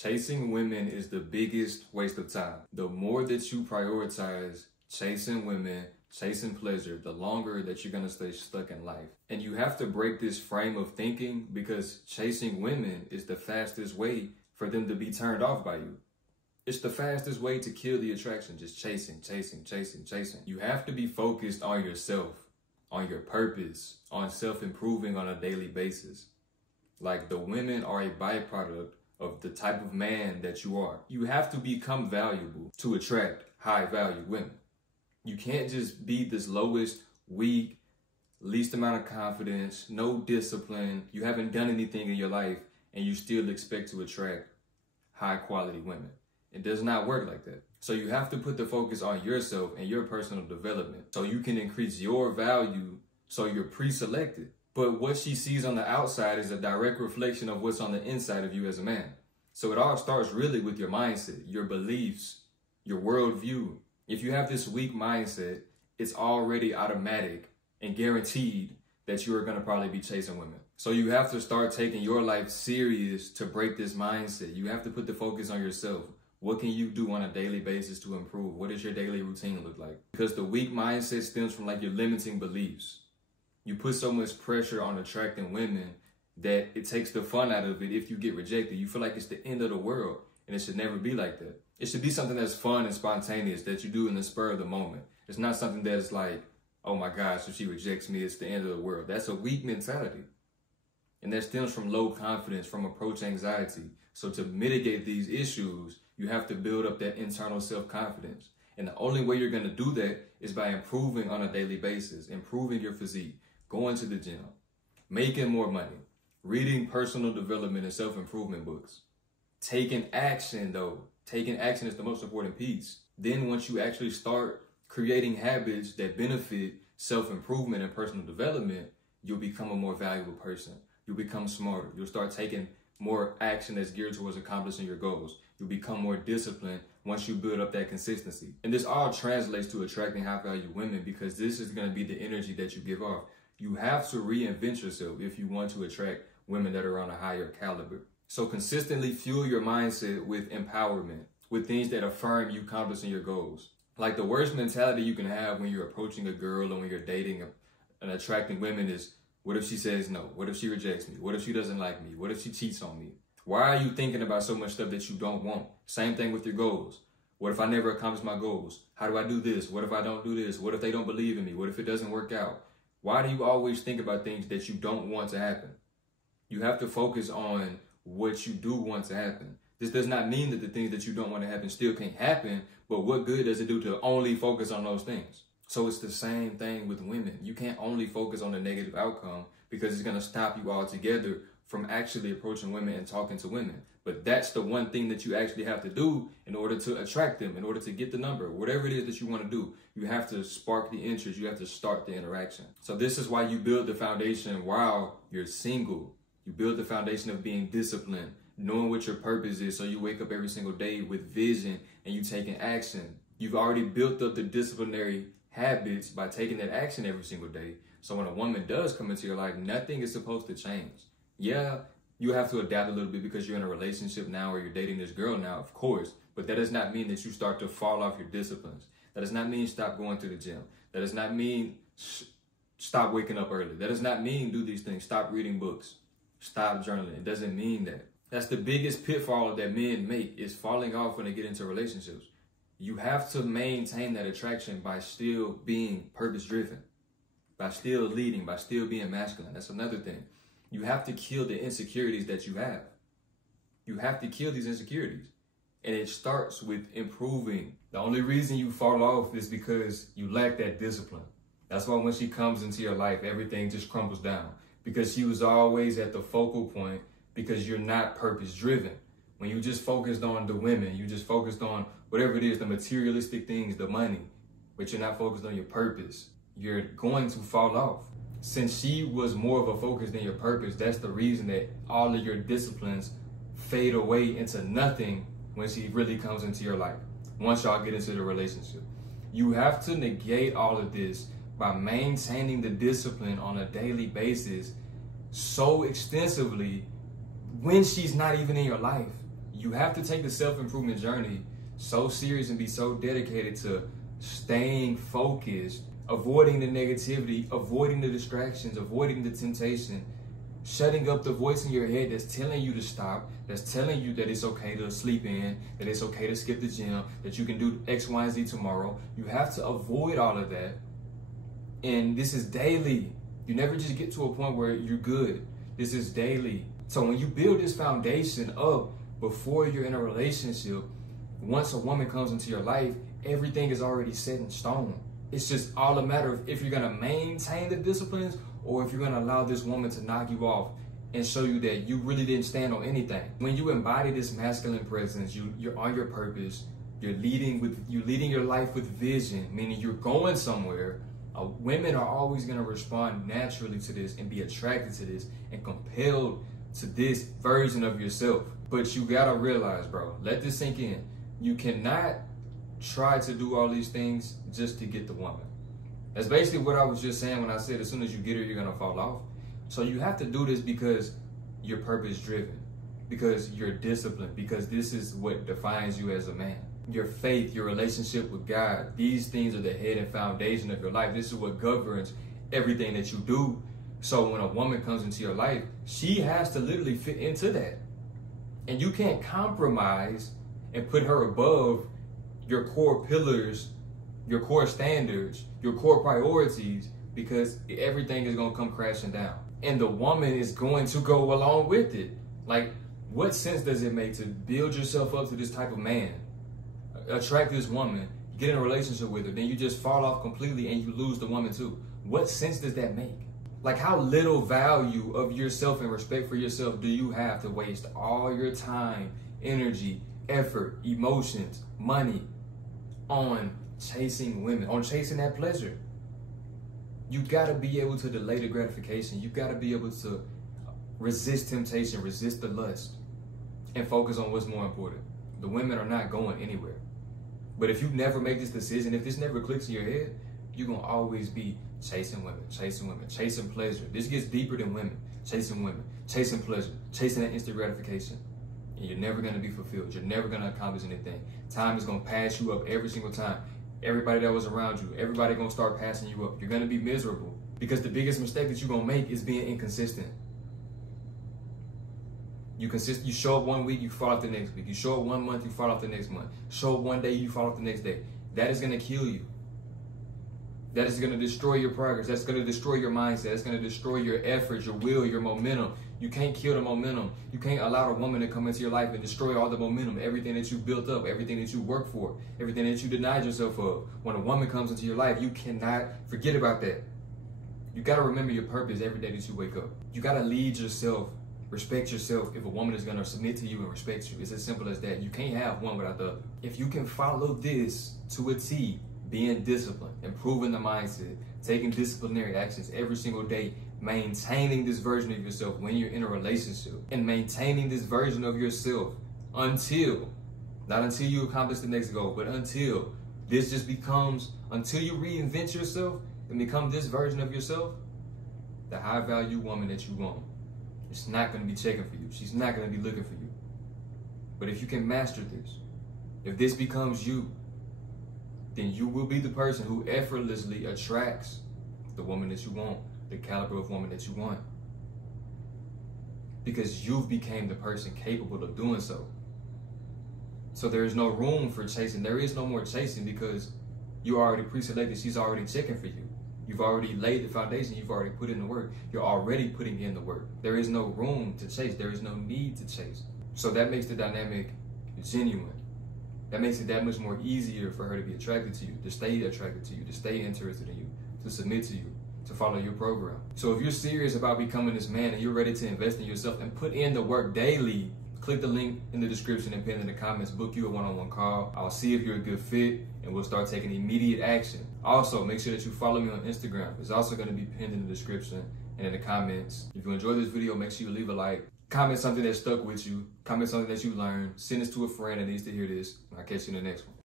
Chasing women is the biggest waste of time. The more that you prioritize chasing women, chasing pleasure, the longer that you're going to stay stuck in life. And you have to break this frame of thinking, because chasing women is the fastest way for them to be turned off by you. It's the fastest way to kill the attraction, just chasing, chasing, chasing, chasing. You have to be focused on yourself, on your purpose, on self-improving on a daily basis. Like, the women are a byproduct of the type of man that you are. You have to become valuable to attract high-value women. You can't just be this lowest, weak, least amount of confidence, no discipline. You haven't done anything in your life and you still expect to attract high-quality women. It does not work like that. So you have to put the focus on yourself and your personal development so you can increase your value, so you're pre-selected. But what she sees on the outside is a direct reflection of what's on the inside of you as a man. So it all starts really with your mindset, your beliefs, your worldview. If you have this weak mindset, it's already automatic and guaranteed that you are going to probably be chasing women. So you have to start taking your life serious to break this mindset. You have to put the focus on yourself. What can you do on a daily basis to improve? What does your daily routine look like? Because the weak mindset stems from like your limiting beliefs. You put so much pressure on attracting women that it takes the fun out of it if you get rejected. You feel like it's the end of the world, and it should never be like that. It should be something that's fun and spontaneous that you do in the spur of the moment. It's not something that's like, oh my gosh, if she rejects me, it's the end of the world. That's a weak mentality. And that stems from low confidence, from approach anxiety. So to mitigate these issues, you have to build up that internal self-confidence. And the only way you're going to do that is by improving on a daily basis, improving your physique, going to the gym, making more money, reading personal development and self-improvement books. Taking action, though. Taking action is the most important piece. Then once you actually start creating habits that benefit self-improvement and personal development, you'll become a more valuable person. You'll become smarter. You'll start taking more action that's geared towards accomplishing your goals. You'll become more disciplined once you build up that consistency. And this all translates to attracting high-value women, because this is going to be the energy that you give off. You have to reinvent yourself if you want to attract women that are on a higher caliber. So consistently fuel your mindset with empowerment, with things that affirm you accomplishing your goals. Like, the worst mentality you can have when you're approaching a girl and when you're dating and attracting women is, what if she says no? What if she rejects me? What if she doesn't like me? What if she cheats on me? Why are you thinking about so much stuff that you don't want? Same thing with your goals. What if I never accomplish my goals? How do I do this? What if I don't do this? What if they don't believe in me? What if it doesn't work out? Why do you always think about things that you don't want to happen? You have to focus on what you do want to happen. This does not mean that the things that you don't want to happen still can't happen, but what good does it do to only focus on those things? So it's the same thing with women. You can't only focus on the negative outcome, because it's going to stop you altogether from actually approaching women and talking to women. But that's the one thing that you actually have to do in order to attract them, in order to get the number. Whatever it is that you want to do, you have to spark the interest. You have to start the interaction. So this is why you build the foundation while you're single. You build the foundation of being disciplined, knowing what your purpose is, so you wake up every single day with vision and you taking action. You've already built up the disciplinary habits by taking that action every single day. So when a woman does come into your life, nothing is supposed to change. Yeah, you have to adapt a little bit because you're in a relationship now, or you're dating this girl now, of course. But that does not mean that you start to fall off your disciplines. That does not mean stop going to the gym. That does not mean stop waking up early. That does not mean do these things. Stop reading books. Stop journaling. It doesn't mean that. That's the biggest pitfall that men make, is falling off when they get into relationships. You have to maintain that attraction by still being purpose-driven, by still leading, by still being masculine. That's another thing. You have to kill the insecurities that you have. You have to kill these insecurities. And it starts with improving. The only reason you fall off is because you lack that discipline. That's why when she comes into your life, everything just crumbles down. Because she was always at the focal point, because you're not purpose-driven. When you just focused on the women, you just focused on whatever it is, the materialistic things, the money, but you're not focused on your purpose, you're going to fall off. Since she was more of a focus than your purpose, that's the reason that all of your disciplines fade away into nothing when she really comes into your life, once y'all get into the relationship. You have to negate all of this by maintaining the discipline on a daily basis so extensively when she's not even in your life. You have to take the self-improvement journey so serious and be so dedicated to staying focused, avoiding the negativity, avoiding the distractions, avoiding the temptation, shutting up the voice in your head that's telling you to stop, that's telling you that it's okay to sleep in, that it's okay to skip the gym, that you can do X, Y, and Z tomorrow. You have to avoid all of that. And this is daily. You never just get to a point where you're good. This is daily. So when you build this foundation up before you're in a relationship, once a woman comes into your life, everything is already set in stone. It's just all a matter of if you're gonna maintain the disciplines or if you're gonna allow this woman to knock you off and show you that you really didn't stand on anything. When you embody this masculine presence, you're on your purpose, you're leading your life with vision, meaning you're going somewhere. Women are always gonna respond naturally to this and be attracted to this and compelled to this version of yourself. But you gotta realize, bro, let this sink in. You cannot try to do all these things just to get the woman. That's basically what I was just saying when I said as soon as you get her, you're gonna fall off. So you have to do this because you're purpose driven, because you're disciplined, because this is what defines you as a man. Your faith, your relationship with God, these things are the head and foundation of your life. This is what governs everything that you do. So when a woman comes into your life, she has to literally fit into that. And you can't compromise and put her above your core pillars, your core standards, your core priorities, because everything is going to come crashing down. And the woman is going to go along with it. Like, what sense does it make to build yourself up to this type of man, attract this woman, get in a relationship with her, then you just fall off completely and you lose the woman too? What sense does that make? Like, how little value of yourself and respect for yourself do you have to waste all your time, energy, effort, emotions, money on chasing women, on chasing that pleasure? You gotta be able to delay the gratification. You gotta be able to resist temptation, resist the lust, and focus on what's more important. The women are not going anywhere. But if you never make this decision, if this never clicks in your head, you're gonna always be chasing women, chasing pleasure. This gets deeper than women. Chasing pleasure, chasing that instant gratification. And you're never gonna be fulfilled. You're never gonna accomplish anything. Time is gonna pass you up every single time. Everybody that was around you, everybody gonna start passing you up. You're gonna be miserable because the biggest mistake that you're gonna make is being inconsistent. You show up one week, you fall off the next week. You show up 1 month, you fall off the next month. Show up one day, you fall off the next day. That is gonna kill you. That is gonna destroy your progress. That's gonna destroy your mindset. That's gonna destroy your effort, your will, your momentum. You can't kill the momentum. You can't allow a woman to come into your life and destroy all the momentum, everything that you built up, everything that you worked for, everything that you denied yourself of. When a woman comes into your life, you cannot forget about that. You gotta remember your purpose every day that you wake up. You gotta lead yourself, respect yourself if a woman is gonna submit to you and respect you. It's as simple as that. You can't have one without the other. If you can follow this to a T, being disciplined, improving the mindset, taking disciplinary actions every single day, maintaining this version of yourself when you're in a relationship, and maintaining this version of yourself not until you accomplish the next goal, but until this just becomes, until you reinvent yourself and become this version of yourself, the high value woman that you want, it's not going to be checking for you. She's not going to be looking for you. But if you can master this, if this becomes you, then you will be the person who effortlessly attracts the woman that you want, the caliber of woman that you want. Because you've became the person capable of doing so. So there is no room for chasing. There is no more chasing because you already pre-selected. She's already checking for you. You've already laid the foundation. You've already put in the work. You're already putting in the work. There is no room to chase. There is no need to chase. So that makes the dynamic genuine. That makes it that much more easier for her to be attracted to you, to stay attracted to you, to stay interested in you, to submit to you, to follow your program. So if you're serious about becoming this man and you're ready to invest in yourself and put in the work daily, click the link in the description and pin in the comments, book you a one-on-one call. I'll see if you're a good fit and we'll start taking immediate action. Also, make sure that you follow me on Instagram. It's also going to be pinned in the description and in the comments. If you enjoyed this video, make sure you leave a like. Comment something that stuck with you. Comment something that you learned. Send this to a friend that needs to hear this. I'll catch you in the next one.